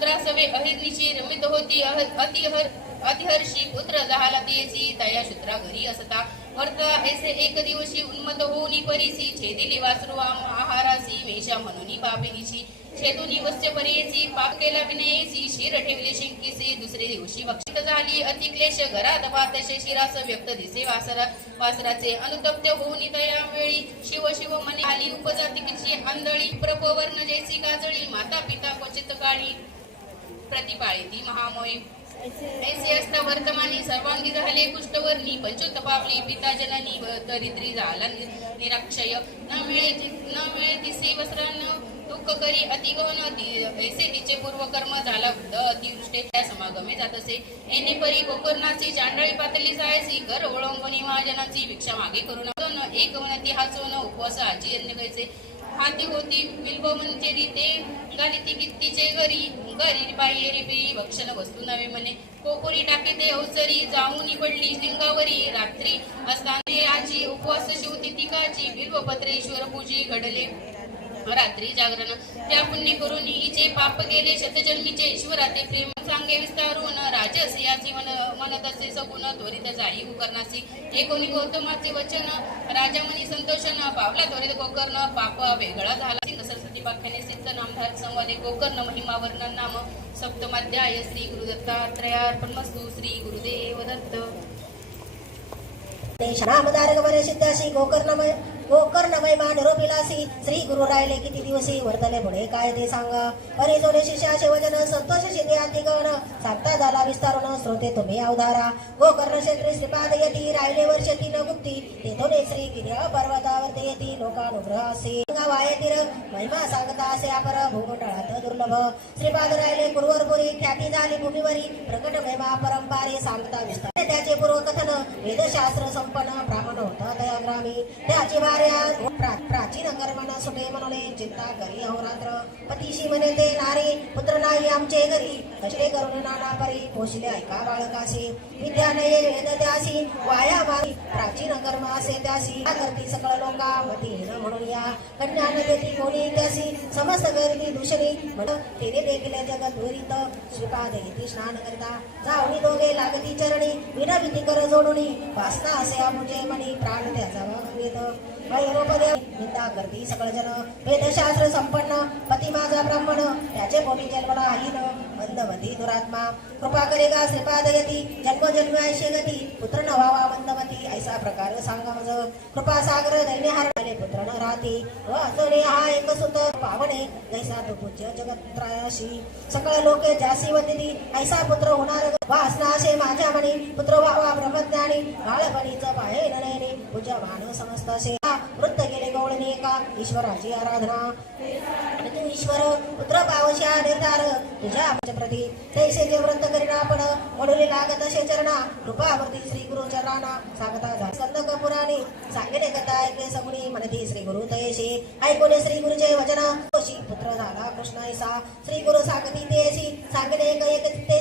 सवे अहिर्निशी रमित होती. अतिहर अतिहर्षी पुत्र जहाला तेची तया सूत्रा घरी असता. वर्त ऐसे एक दिवशी उन्मत होऊनी परिसी. छेदिली वासरू आहारासी. मेषा म्हणून पापिनीची छेदुनी वस्य परियेची पाप केला विनयेची शिर ठेवले शिंकीसी. दुसरे दिवशी भक्षित झाली. अति क्लेश घरात भातशे शिरास व्यक्त दिसे वासरा. वासराचे अनुतप्त होऊनी तया वेळी शिव शिव मने आली. उपजातिकीची आंधळी. प्रपवर्ण जैसी गाजळी माता पिता क्वचित काळी. प्रतिपाळी ती महामोही असता वर्तमानी सर्वांगी झाले कुष्ठवर्णी पंचोत पावली पिता जननी दरिद्री झाला नि- निराक्षय. न मिळे न मिळे तिसे वस्त्र न दुःख करी अतिगहन ति- ऐसे तिचे पूर्वकर्म झाला वृद्ध अतिवृष्टे. त्या समागमे जात असे. एने परी गोकर्णाची चांडळी पातळी जायची घर ओळंबणी महाजनाची भिक्षा मागे करून. एक वनती हाचून उपवास आजी अन्य कैसे हाती होती बिल्ब म्हणजे ते गाली ती कित्तीचे घरी घरी बाई रिबी भक्षण वस्तू नवे म्हणे कोकोरी टाके ते अवसरी जाऊन पडली लिंगावरी रात्री. असताना आजी उपवास शिवती तिकाची बिल्व पत्रेश्वर पूजी घडले. रात्री जागरण. त्या पुण्य करून हिचे पाप गेले शतजन्मीचे ईश्वराचे प्रेम सांगे विस्तारून राजस याची मन मन तसे सगुण त्वरित जाई गोकर्णासी एकोणी गौतमाचे वचन? राजमनी संतोषन पावला त्वरित गोकर्ण. पाप वेगळा झाला. सरस्वती वाक्याने सिद्ध नामधार संवादे. गोकर्ण महिमा वर्णन नाम सप्तमाध्याय श्री गुरुदत्तात्रयार्पणमस्तु श्री गुरुदेव दत्त नामधारक सिद्धाशी गोकर्णमय गोकर्णमय मा निरोपिलासी श्री गुरु राहिले किती दिवसी वर्तले पुढे काय ते सांगा? अरे जोडे शिष्या शिवजन संतोष शिंदे आतिगण सांगता झाला विस्तारून श्रोते तुम्ही अवधारा. गोकर्ण क्षेत्री श्रीपाद येती राहिले वर्षती न गुप्ती. तेथोने श्री गिर्या पर्वतावर येती लोकानुग्रह असे वायतीर महिमा सांगता असे अपर भूमंडळात दुर्लभ. श्रीपाद राहिले कुरुवरपुरी ख्याती झाली भूमीवरी प्रकट महिमा परंपारी सांगता विस्तार. त्याचे पूर्वकथन वेदशास्त्र संपन्न ब्राह्मण होता दयाग्रामी त्याची भार्या प्राचीन कर्मण सुटे म्हणून चिंता करी अहोरात्र पतीशी म्हणे ते नारी पुत्र नाही आमचे घरी कष्टे करून नाना परी पोषले ऐका बाळकाशी विद्या नये वेद त्यासी वाया मारी प्राचीन कर्म असे त्यासी या करती सकळ लोका मती न म्हणून या कन्या न देती कोणी त्यासी समस्त गर्दी दूषणी म्हण तेने देखील जगत दुरित श्रीपाद येती स्नान करता जाऊनी दोघे लागती चरणी विनविती कर जोडुनी वाचता असे आमुजे मणी प्राण त्याचा भाग वेद वैरोपदे निंदा करती सकळ भजन वेदशास्त्र संपन्न पती माझा ब्राह्मण त्याचे पोटी जन्मला आईन मंदमती दुरात्मा. कृपा करेगा श्रीपाद यती जन्म जन्म ऐशे गती पुत्र न व्हावा मंदमती ऐसा प्रकार सांगा मज कृपा सागर दैन्य हरणाले पुत्र न राहते व हा एक सुत पावणे जैसा तो पूज्य जगत्रायाशी सकळ लोके जासी वंदिती ऐसा पुत्र होणार वासना असे माझ्या मनी पुत्र व्हावा ब्रह्मज्ञानी. बाळपणीच पाहे नयनी पूजा मान समस्त असे. वृत्त केले गवळणी एका. ईश्वराची आराधना. आणि तू ईश्वर पुत्र पावशा निर्धार तुझ्या आमच्या प्रती. तैसे जे व्रत करीना आपण वडुले लागत असे चरणा. कृपावरती श्री गुरु चरणाना सांगता जा. संत कपुराने सांगितले कथा ऐकले सगुणी म्हणती श्री गुरु तयशी. ऐकून श्री गुरुचे वचन. तोशी पुत्र झाला कृष्ण ऐसा. श्री गुरु सांगती तेशी सांगितले एक एक ते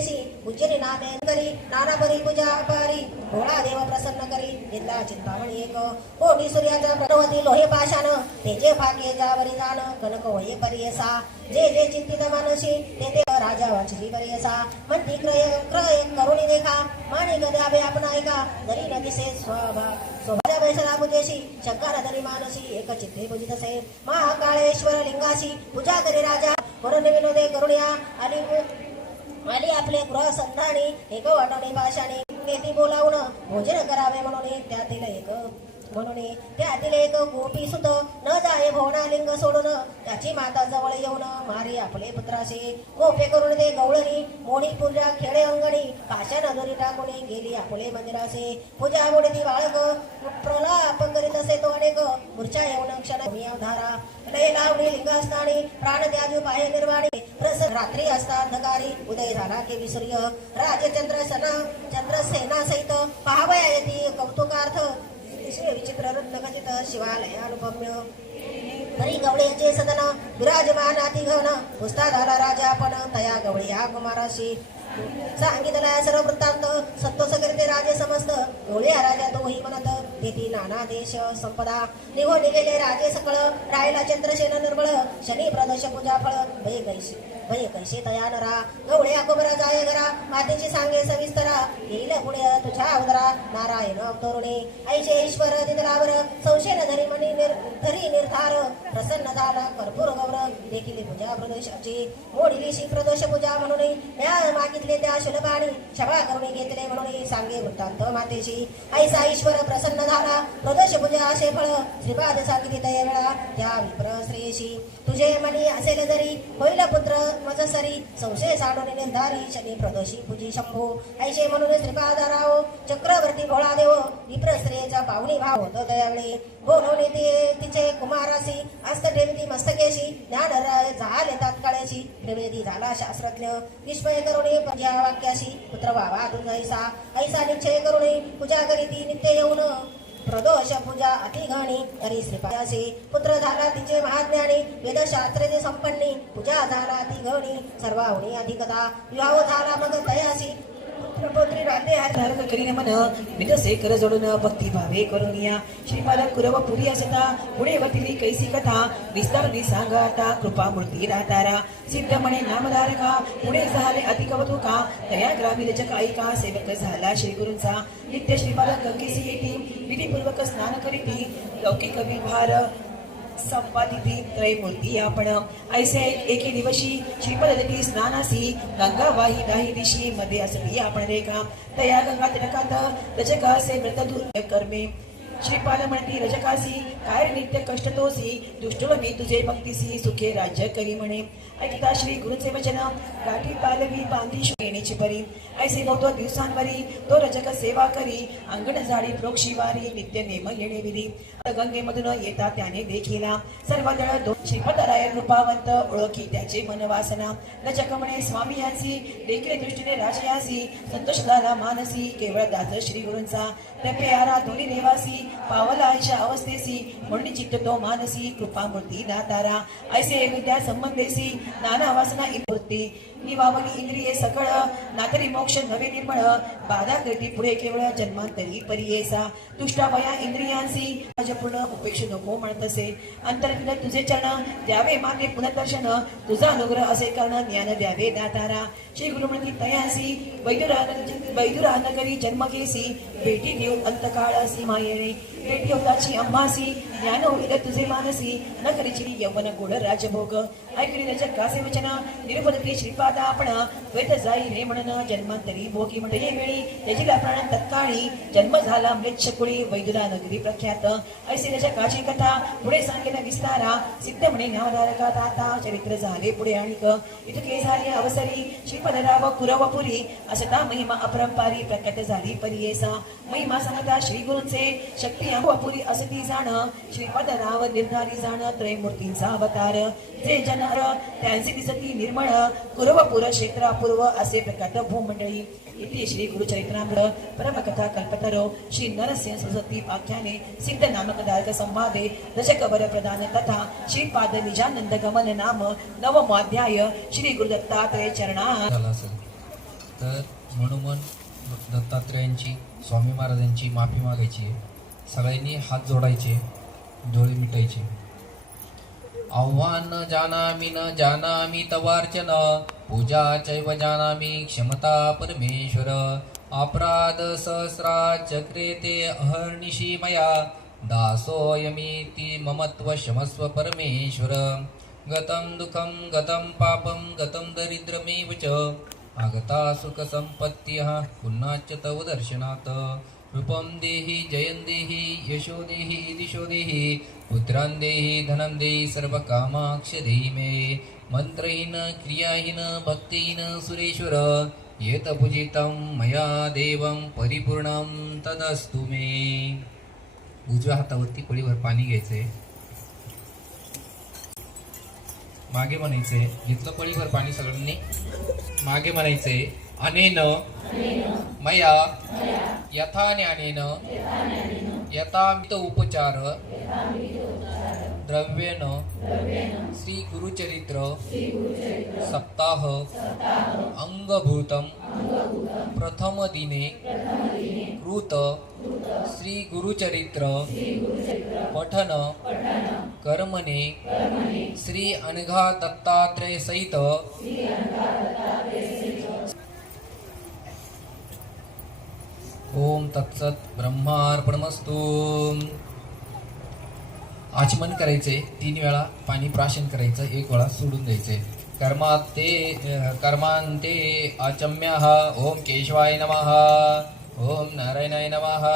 उज्जनी नामे करी नाना परी पूजा पारी भोळा देव प्रसन्न करी घेतला चिंतामणी एक कोटी सूर्याचा प्रणवती लोहे पाशान तेजे फाके जावरी जाण कनक वये परियसा जे जे चिंतित मानसी ते ते राजा वाचली परियसा म्हणती क्रय क्रय करुणी देखा माने गद्याबे आपण ऐका जरी न दिसे स्वभा स्वभाच्या वैशला मुजेशी शंकर धरी मानसी एक चित्ते पूजित असे महाकाळेश्वर लिंगाशी पूजा करी राजा करुण विनोदे करुणिया आणि आली आपले गृह संधानी एक वाटणे भाषाने नेती बोलावणं भोजन करावे म्हणून त्यातील एक म्हणून त्यातील एक गोपी सुत न जाय भवनालिंग सोडून त्याची माता जवळ येऊन मारी आपले पुत्राशी गोपे करून ते गवळणी मोडी पूजा खेळे अंगणी काशा नजरी टाकून गेली आपले मंदिरासे पूजा ती बाळक प्रलाप करीत असे तो अनेक मूर्छा येऊन क्षण धारा लय लावणी असतानी प्राण त्याजू पाहे निर्वाणी. रात्री असता अंधकारी उदय झाला के विसूर्य राजचंद्र सना चंद्र सेना सहित पहावया येती कौतुकार्थ. ವಿಶ್ವ ವಿಚಿತ್ರ ರತ್ನಖಚಿತ ಶಿವಾಲಯಾನುಪಮ್ಯ ಪರಿಗವಳೇಚೆ ಸದನ ವಿರಾಜಮಾನಾತಿಘನ ಹುಸ್ತಾಧಾರ ರಾಜಾಪನ ತಯಾ ಗವಳಿ ಆ ಕುಮಾರಶಿ सांगितलाय सर्व वृत्तांत संतोष करते राजे समस्त ओळ्या राजा तोही म्हणत तेथी नाना देश संपदा. निघून निघेले राजे सकळ राहिला चंद्रसेन निर्मळ शनी प्रदोष पूजा फळ भय कैशी भय कैशी तया नरा गवळे अकोबरा जाय घरा. मातेची सांगे सविस्तरा येईल पुढे तुझ्या उदरा. नारायण अवतरुणे ऐशे ईश्वर दिदलावर संशय धरी मनी निर धरी निर्धार. प्रसन्न झाला कर्पूर गौर. देखील पूजा प्रदोषाची मोडीलीशी प्रदोष पूजा म्हणून म्या मागितले त्या शुलभाने क्षमा करून घेतले म्हणून सांगे वृत्तांत मातेशी. ऐसा ईश्वर प्रसन्न झाला प्रदोष पूजा असे फळ श्रीपाद सांगितले तया वेळा त्या विप्र श्रेयशी. तुझे मनी असेल जरी होईल पुत्र मजसरी संशय साडून निर्धारी शनी प्रदोषी पूजी शंभू. ऐशे म्हणून श्रीपादराव चक्रवर्ती भोळा देव विप्र पाहुणी भाव होतो त्यावेळी. बोलवले ते तिचे कुमाराशी अस्त ठेवती मस्तकेशी ज्ञान झाले तात्काळ्याशी प्रेमेदी झाला शास्त्रज्ञ. विस्मय करुणे पंजा वाक्याशी पुत्र व्हावा तुझ ऐसा ऐसा निश्चय करुणे पूजा करीती नित्य येऊन. प्रदोष पूजा अतिघणी करी श्रीपायासी पुत्र झाला तिचे महाज्ञानी वेदशास्त्रे संपन्नी. पूजा झाला ती घणी सर्वाहुणी अधिकता. विवाह झाला मग तयासी. पुत्रपुत्री राहते आहे धारक करीन मन कर जोडून भक्ती भावे करून या श्रीपाद कुरव पुरी असता पुढे वटिली कैसी कथा विस्तार नि सांगा आता कृपा मूर्ती राहतारा सिद्ध म्हणे नामधारका पुढे झाले का तया ग्रामी रचक ऐका सेवक झाला श्री गुरूंचा नित्य श्रीपाद गंगेसी येती विधीपूर्वक स्नान करीती लौकिक विभार संपादिती त्रयमूर्ती आपण ऐसे एके दिवशी श्रीपदती स्नानासी गंगा वाही दाही दिशी मध्ये असली आपण रेखा तया गंगा तिलकात रजकासे असे दूर कर्मे. श्रीपाल म्हणती रजकासी काय नित्य कष्ट तोसी दुष्टोळ मी तुझे भक्तीसी सुखे राज्य करी म्हणे. ऐकता श्री गुरुचे वचन गाठी पालवी बांधी येण्याची परी. ऐसे मोठो दिवसांवरी तो रजक सेवा करी अंगण झाडी प्रोक्षी वारी नित्य नेम येणे विधी. गंगेमधून येता त्याने देखीला सर्व दळ दो श्रीपदराय ओळखी त्याचे मन वासना स्वामी यासी देखील दृष्टीने राजयासी संतोष झाला मानसी केवळ दास श्री गुरूंचा ते आरा दोन्ही देवासी पावलायच्या अवस्थेसी म्हणून चित्त तो मानसी कृपामूर्ती दातारा. ऐसे विद्या संबंधेसी नाना वासना मूर्ती निवावली इंद्रिये सकळ नातरी मोक्ष नवे निर्मळ. बाधा कृती पुढे केवळ जन्मांतरी परियेसा. तुष्टावया इंद्रियांसी पूर्ण उपेक्ष नको म्हणत असे. अंतर्गत तुझे चरण द्यावे मागे पुनर्दर्शन. तुझा अनुग्रह असे कर्ण ज्ञान द्यावे दातारा. श्री गुरुमती तयासी वैदुरा वैदुरा जन्म घेसी भेटी देऊ अंतकाळासी मायेने भेटी होताची अंबासी. ज्ञान होईल तुझे मानसी न करीची यवन गोड राजभोग ऐकली त्याच्या कासे वचन निरुपदती श्रीपादा आपण वेद जाई रे म्हणन जन्मांतरी भोगी म्हणजे वेळी त्याची प्राण तत्काळी जन्म झाला मृत शकुळी वैदुरा नगरी प्रख्यात ऐसे काची कथा पुढे सांगेला विस्तारा सिद्ध म्हणे नावधारका ताता चरित्र झाले पुढे आणिक इतके झाले अवसरी श्रीपदराव कुरवपुरी असता महिमा अपरंपारी प्रख्यात झाली परियेसा महिमा सांगता श्री गुरुचे शक्ती अपुरी असती जाण श्रीपदराव निर्धारी जाण त्रयमूर्तींचा अवतार. जे जनर त्यांचे दिसती निर्मळ कुरवपुर क्षेत्र अपूर्व असे प्रख्यात भूमंडळी. इथे श्री गुरुचरित्रामृत परमकथा कल्पतरो श्री नरसिंह सरस्वती आख्याने सिद्ध नामक दायक संवादे दशकवर प्रदान तथा श्रीपाद निजानंद गमन नाम नवमाध्याय श्री गुरुदत्तात्रय चरणा झाला तर म्हणून दत्तात्रयांची स्वामी महाराजांची माफी मागायची आहे. सगळ्यांनी हात जोडायचे. डोळे मिटायचे. आव्हान न जानामि न जानामी तवार्चन पूजा चैव जानामि क्षमता परमेश्वर. अपराध सहस्रा चक्रे ते अहर्निशी मया दासोऽयमीति ममत्व क्षमस्व परमेश्वर. गतं दुःखं गतं पापं गतं दरिद्रमेव च आगता सुखसम्पत्त्यः पुन्नाच्च तव दर्शनात्. रूपं देहि जयं यशो देहि दिशो देहि पुत्रान् देहि धनं देहि सर्वकामाक्ष देहि मे मन्त्रहीन क्रियाहीन भक्तिहीन सुरेश्वर येत पूजितं मया देवं परिपूर्णं तदस्तु मे। उजव्या हातावरती पळीवर पाणी घ्यायचंय. मागे म्हणायचे घेतलं पळीभर पाणी सगळ्यांनी मागे म्हणायचे अनेन मया यथा ज्ञानेन यथामित उपचार द्रव्येण श्री गुरुचरित्र सप्ताह अंगभूतम प्रथम दिने कृत श्री गुरुचरित्र पठन कर्मणे श्री अनघा दत्तात्रय सहित ओम तत्सत ब्रह्मार्पणमस्तू. आचमन करायचे तीन वेळा पाणी प्राशन करायचं एक वेळा सोडून द्यायचे. कर्मात ते कर्मांते आचम्य. ओम केशवाय नमः. ओम नारायणाय नमः.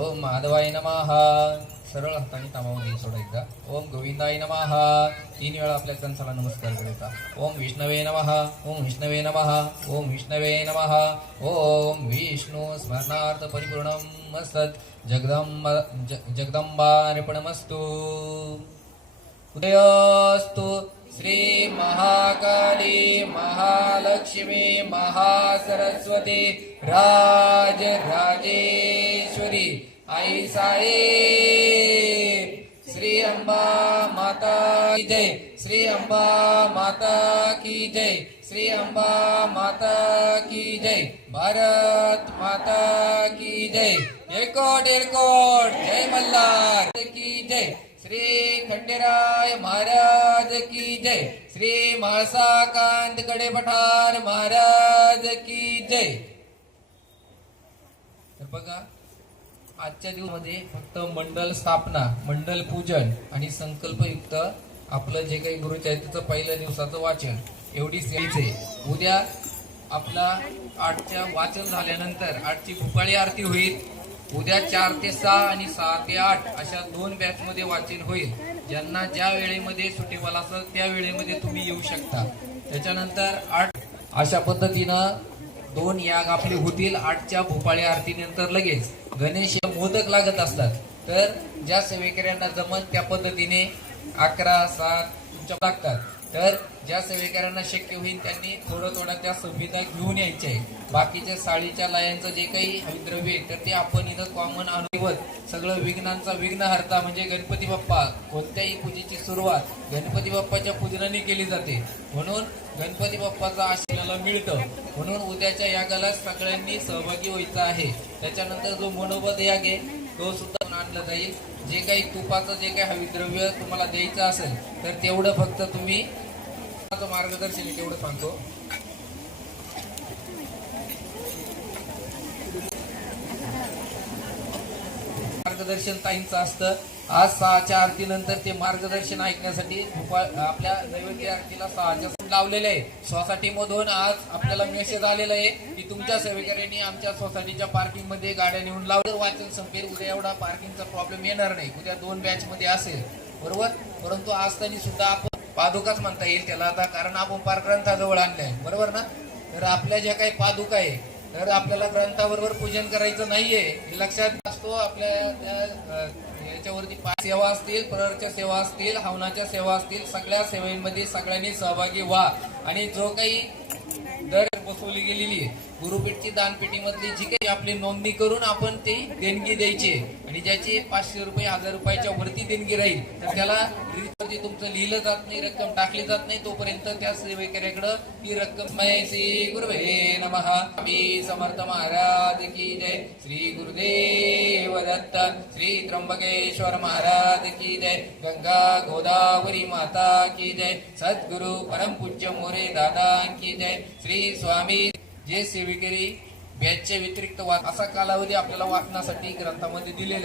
ओम माधवाय नमः. सरळ हाताने कामामध्ये सोडायचा ओम गोविंदाय नमः. तीन वेळा आपल्या कंसाला नमस्कार करायचा ओम विष्णवे नमः. ओम विष्णवे नमः. ओम विष्णवे नमः. ओम विष्णू स्मरणार्थ परिपूर्ण सत् जगदंबा ज- जगदंबार्पणमस्तु. उदयस्तु श्री महाकाली महालक्ष्मी महासरस्वती राज राजेश्वरी आई साई श्री अंबा माता की जय, श्री अंबा माता की जय, श्री अंबा माता की जय, भारत माता की जय। एकोट एकोट जय मल्हार की जय। श्री खंडेराय महाराज की जय। श्री म्हाळसाकांत कडे पठार महाराज की जय। आजच्या दिवसामध्ये फक्त मंडल स्थापना मंडल पूजन आणि संकल्पयुक्त आपलं जे काही गुरुचरित्राचं पहिल्या दिवसाचं वाचन एवढी सेवेचे उद्या आपला आठच्या वाचन झाल्यानंतर आठची भुपाळी आरती होईल. उद्या चार ते सहा आणि सहा ते आठ अशा दोन बॅचमध्ये वाचन होईल. ज्यांना ज्या वेळेमध्ये सुटेबल असेल त्या वेळेमध्ये तुम्ही येऊ शकता. त्याच्यानंतर आठ अशा पद्धतीनं दोन याग आपले होतील. आठच्या भोपाळी आरतीनंतर लगेच. गणेश मोदक लागत असतात. तर ज्या सेवेकऱ्यांना जमत त्या पद्धतीने अकरा सात तुमच्या लागतात. तर ज्या सेवेकऱ्यांना शक्य होईल त्यांनी थोडं थोडं त्या सुविधा घेऊन यायचे आहे बाकीच्या साडीच्या लयांचं जे काही द्रव्य आहे तर ते आपण इथं कॉमन अनुभवत सगळं विघ्नांचा विघ्नहर्ता म्हणजे गणपती बाप्पा कोणत्याही पूजेची सुरुवात गणपती बाप्पाच्या पूजनाने केली जाते. म्हणून गणपती बाप्पाचा आशीर्वाद मिळतं. म्हणून उद्याच्या यागाला सगळ्यांनी सहभागी व्हायचं आहे. त्याच्यानंतर जो मनोबध याग आहे तो सुद्धा आणला जाईल. जे काही तुपाचं जे काही हविद्रव्य तुम्हाला द्यायचं असेल तर तेवढं फक्त तुम्ही माझं मार्गदर्शन आहे तेवढं सांगतो. मार्गदर्शन ताईंचं असतं. आज सहाच्या आरतीनंतर ते मार्गदर्शन ऐकण्यासाठी आपल्या नैवेद्य आरतीला सहाच्या लावलेलं आहे. सोसायटी मधून आज आपल्याला मेसेज आलेला आहे की तुमच्या सेवेकऱ्यांनी आमच्या सोसायटीच्या पार्किंगमध्ये गाड्या नेऊन लावलं वाचन संपेल उद्या एवढा पार्किंगचा प्रॉब्लेम येणार नाही. उद्या दोन बॅच मध्ये असेल. बरोबर? परंतु आज त्यांनी सुद्धा आपण पादुकाच म्हणता येईल त्याला आता कारण आपण फार ग्रंथाजवळ आणलंय बरोबर ना? तर आपल्या ज्या काही पादुका आहे तर आपल्याला ग्रंथाबरोबर पूजन करायचं नाहीये. हे लक्षात असतो आपल्या त्या याच्यावरती पाच सेवा असतील प्रहरच्या सेवा असतील हवनाच्या सेवा असतील सगळ्या सेवांमध्ये सगळ्यांनी सहभागी व्हा. आणि जो काही दर बसवली गेलेली आहे गुरुपीठची दानपेटीमधली जी काही आपली नोंदणी करून आपण ती देणगी द्यायची आणि ज्याची पाचशे रुपये हजार रुपयाच्या वरती देणगी राहील तर त्याला तुमचं लिहिलं जात नाही रक्कम टाकली जात नाही तोपर्यंत त्या सेवेकऱ्याकडं ही रक्कम श्री गुरुवे नमः. समर्थ महाराज की जय. श्री गुरुदेव दत्त. श्री त्र्यंबकेश्वर महाराज की जय. गंगा गोदावरी माता की जय. सद्गुरु परमपूज्य मोरे दादा की जय. श्री स्वामी जे सेविकेरी बॅचच्या व्यतिरिक्त वा- असा कालावधी आपल्याला वाचनासाठी ग्रंथामध्ये दिलेला